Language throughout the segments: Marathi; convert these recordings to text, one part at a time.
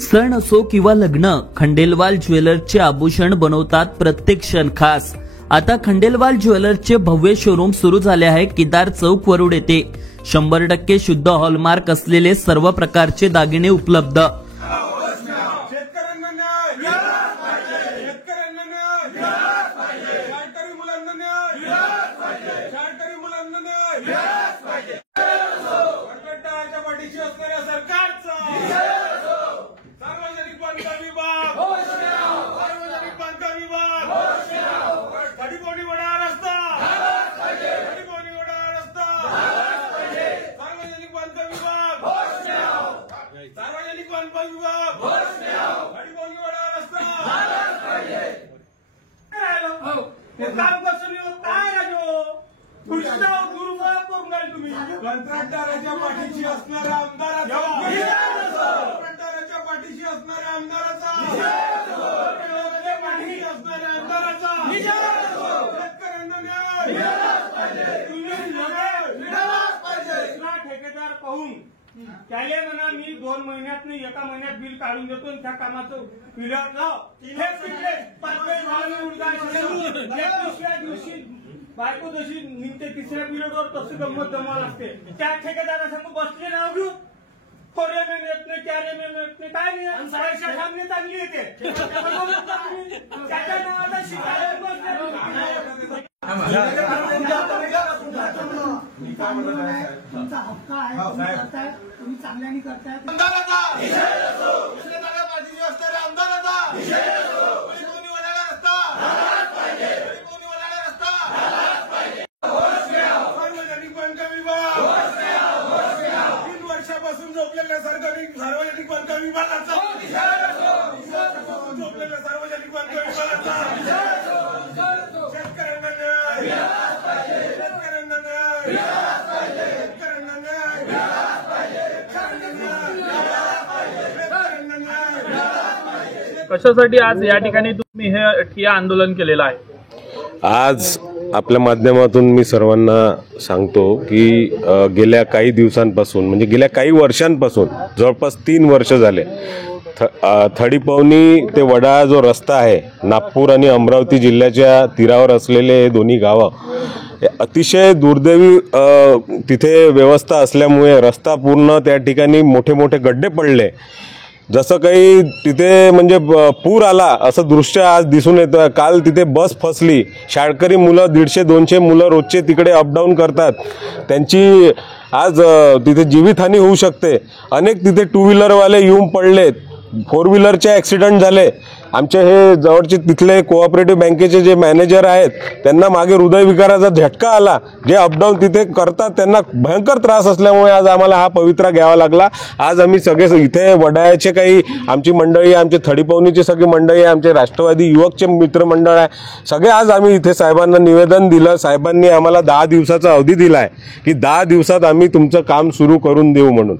सण असो किंवा लग्न, खंडेलवाल ज्वेलर्सचे आभूषण बनवतात प्रत्येक क्षण खास। आता खंडेलवाल ज्वेलर्सचे भव्य शोरूम सुरू झाले आहे केदार चौक वरुड येथे। 100% शुद्ध हॉलमार्क असलेले सर्व प्रकारचे दागिने उपलब्ध। कंत्राटदाराच्या पाठीशी असणाऱ्या आमदाराचा, कंत्राटदाराच्या पाठीशी असणाऱ्या आमदाराचा, पाठीशी असणाऱ्या आमदाराचा, शेतकऱ्यांना न्याय ठेकेदार पाहून त्याले म्हणा मी 2 महिन्यात नाही 1 महिन्यात बिल काढून देतो त्या कामाचं दिवशी बायको जशी निघते 3ऱ्या पिरियडवर तसं गंमत जमाल असते। त्या ठेकेदारासमोर बसले नाव घेऊ कोरे में येत नाही त्यारे में येत नाही काय नाही साईच्या सामने चांगली येते त्याच्या नावाचा शिकायला तुमचा हक्क आहे, तुम्ही चांगल्याने करताय। सार्वजनिक बांधकाम विभागाचा सार्वजनिक बांधकाम विभागाचा शेतकऱ्यांना न्याय, शेतकऱ्यांना न्याय, शेतकऱ्यांना न्याय। कशासाठी आज या ठिकाणी तुम्ही हे ठिय्या आंदोलन केलेलं आहे? आज आपल्या माध्यमातून मी सर्वांना सांगतो की गेल्या काही दिवसांपासून म्हणजे गेल्या काही वर्षांपासून जवळपास 3 वर्ष झाले थडीपवनी ते वडाळा जो रस्ता आहे, नागपूर आणि अमरावती जिल्ह्याच्या तीरावर असलेले हे दोन्ही गावं अतिशय दुर्दैवी तिथे व्यवस्था असल्यामुळे रस्ता पूर्ण त्या ठिकाणी मोठे मोठे गड्डे पडले। जसं काही तिथे म्हणजे पूर आला असं दृश्य आज दिसून येतं। काल तिथे बस फसली, शाळकरी मुलं 150-200 मुलं रोजचे तिकडे अपडाऊन करतात, त्यांची आज तिथे जीवितहानी होऊ शकते। अनेक तिथे 2 व्हीलरवाले येऊन पडलेत, 4 व्हीलरचे ॲक्सिडेंट झाले। आमचे हे जवळचे तिथले कोऑपरेटिव्ह बँकेचे जे मॅनेजर आहेत त्यांना मागे हृदयविकाराचा झटका आला। जे अपडाऊन तिथे करतात त्यांना भयंकर त्रास असल्यामुळे आज आम्हाला हा पवित्रा घ्यावा लागला। आज आम्ही सगळे इथे वडाळ्याचे काही आमची मंडळी, आमचे थडीपवनीची सगळी मंडळी, आमचे राष्ट्रवादी युवकचे मित्रमंडळ आहे, सगळे आज आम्ही इथे साहेबांना निवेदन दिलं। साहेबांनी आम्हाला 10 दिवसाचा अवधी दिला आहे की 10 दिवसात आम्ही तुमचं काम सुरू करून देऊ म्हणून।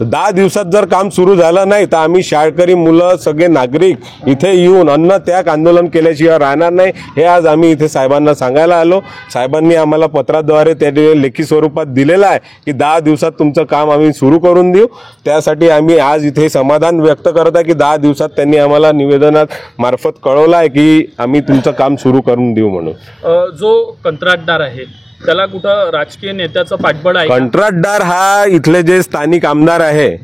तर 10 दिवसात जर काम सुरू झालं नाही तर आम्ही शाळकरी मुलं सगळे नागरिक इथे येऊन अन्न त्याग आंदोलन केल्याशिवाय राहणार नाही, हे आज आम्ही इथे साहेबांना सांगायला आलो। साहेबांनी आम्हाला पत्राद्वारे त्या लेखी स्वरूपात दिलेलं आहे की 10 दिवसात तुमचं काम आम्ही सुरू करून देऊ। त्यासाठी आम्ही आज इथे समाधान व्यक्त करत आहे की 10 दिवसात त्यांनी आम्हाला निवेदनात मार्फत कळवलं आहे की आम्ही तुमचं काम सुरू करून देऊ म्हणून। जो कंत्राटदार आहे त्याला कुठं राजकीय नेत्याचं पाठबळ आहे? कंत्राटदार हा इथले जे स्थानिक आमदार आहे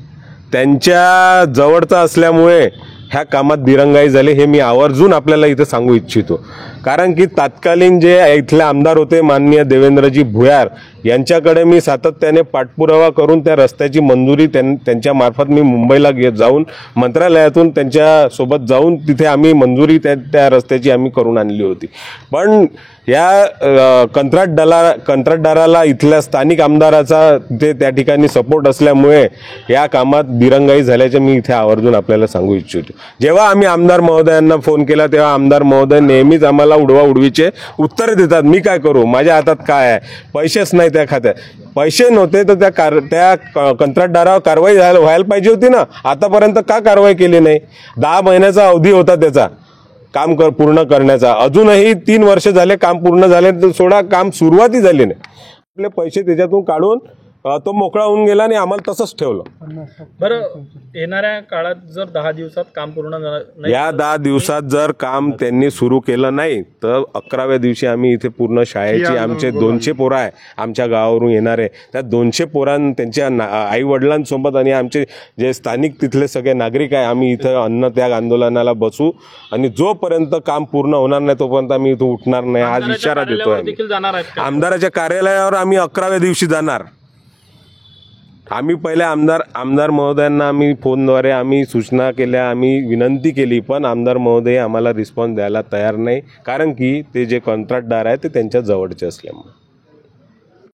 त्यांच्या जवळचा असल्यामुळे ह्या कामात दिरंगाई झाली, हे मी आवर्जून आपल्याला इथे सांगू इच्छितो। कारण की तत्कालीन जे इथले आमदार होते माननीय देवेंद्रजी भुयार यांच्याकडे मी सातत्याने पाठपुरावा करून त्या रस्त्याची मंजुरी त्यांच्या मार्फत मी मुंबईला जाऊन मंत्रालयातून त्यांच्या सोबत जाऊन तिथे आम्ही मंजुरी त्या रस्त्याची आम्ही करून आणली होती। पण या कंत्राटदाराला इथल्या स्थानिक आमदाराचा ते त्या ठिकाणी सपोर्ट असल्यामुळे या कामात दिरंगाई झाल्याचे मी इथे आवर्जून आपल्याला सांगू इच्छितो। जेव्हा आम्ही आमदार महोदयांना फोन केला तेव्हा आमदार महोदय नेहमीच आम्हाला उडवाउडवीचे उत्तर देतात। मी काय करू, माझ्या हातात काय आहे, पैसेच नाही त्या खात्यात। पैसे नव्हते तर त्या कंत्राटदारावर कारवाई व्हायला पाहिजे होती ना, आतापर्यंत का कारवाई केली नाही? 10 महिन्याचा अवधी होता त्याचा काम पूर्ण करण्याचा, अजूनही 3 वर्ष झाले काम पूर्ण झाले तर सोडा काम सुरुवाती झाली नाही। आपले पैसे त्याच्यातून काढून तो मोकळा होऊन गेला आणि आम्हाला तसंच ठेवलं. बरं, येणाऱ्या काळात जर 10 दिवसात काम पूर्ण नाही, या 10 दिवसात जर काम त्यांनी सुरू केलं नाही तर 11व्या दिवशी आम्ही इथे पूर्ण शाळेची, आमचे 200 पोरं आहे आमच्या गावावरून येणारे, त्या 200 पोरां त्यांच्या आई वडिलांसोबत आणि आमचे जे स्थानिक तिथले सगळे नागरिक आहे, आम्ही इथं अन्नत्याग आंदोलनाला बसू आणि जोपर्यंत काम पूर्ण होणार नाही तोपर्यंत आम्ही इथं उठणार नाही, आज इशारा देतोय आम्ही. देखील जाणार आहेत का? आमदाराच्या कार्यालयावर आम्ही 11व्या दिवशी जाणार. आम्ही पहिले आमदार महोदयांना आम्ही फोनद्वारे आम्ही सूचना केल्या, आम्ही विनंती केली, पण आमदार महोदय आम्हाला रिस्पॉन्स द्यायला तयार नाही, कारण की ते जे कॉन्ट्रॅक्टदार आहे ते त्यांच्या जवळचे असल्यामुळे.